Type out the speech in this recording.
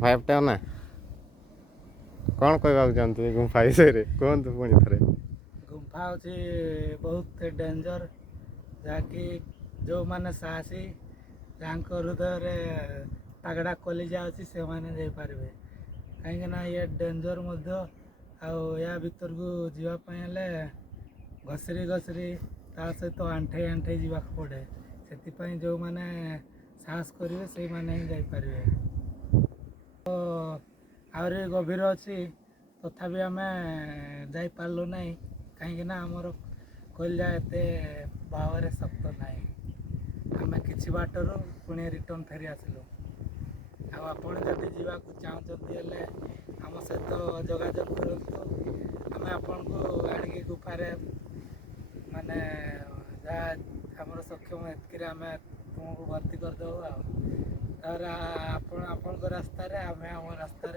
Five ना कौन कहवाक चाहते गुंफा विषय कहतु पुणी थे। गुंफा हूँ बहुत डेंजर जहाँकि जो मैंने साहसी जहाँ हृदय तागड़ा कलिजा अच्छी से जापारे कहीं ये डेंजर या भर को जावाई घसरी घसरी ता सहित आंठे आंठे जावाक पड़े से जो मैंने साहस करेंगे से मैंने ही जापारे तो आहरी गभीर अच्छी तथापि आम जापारू ना कहीं आमर कलिजा एत भाव शक्त ना आम कि बाटर पुणी रिटर्न फेरी आसलु आपण जदि जावाक चाहते आम सहित जोगाजोग करूँ आम आपण को आनिकी गुफारे माने जहाँ आमर सक्षम एतक आम तुमको भर्ती करदेव आप रास्तार आम आम रास्तार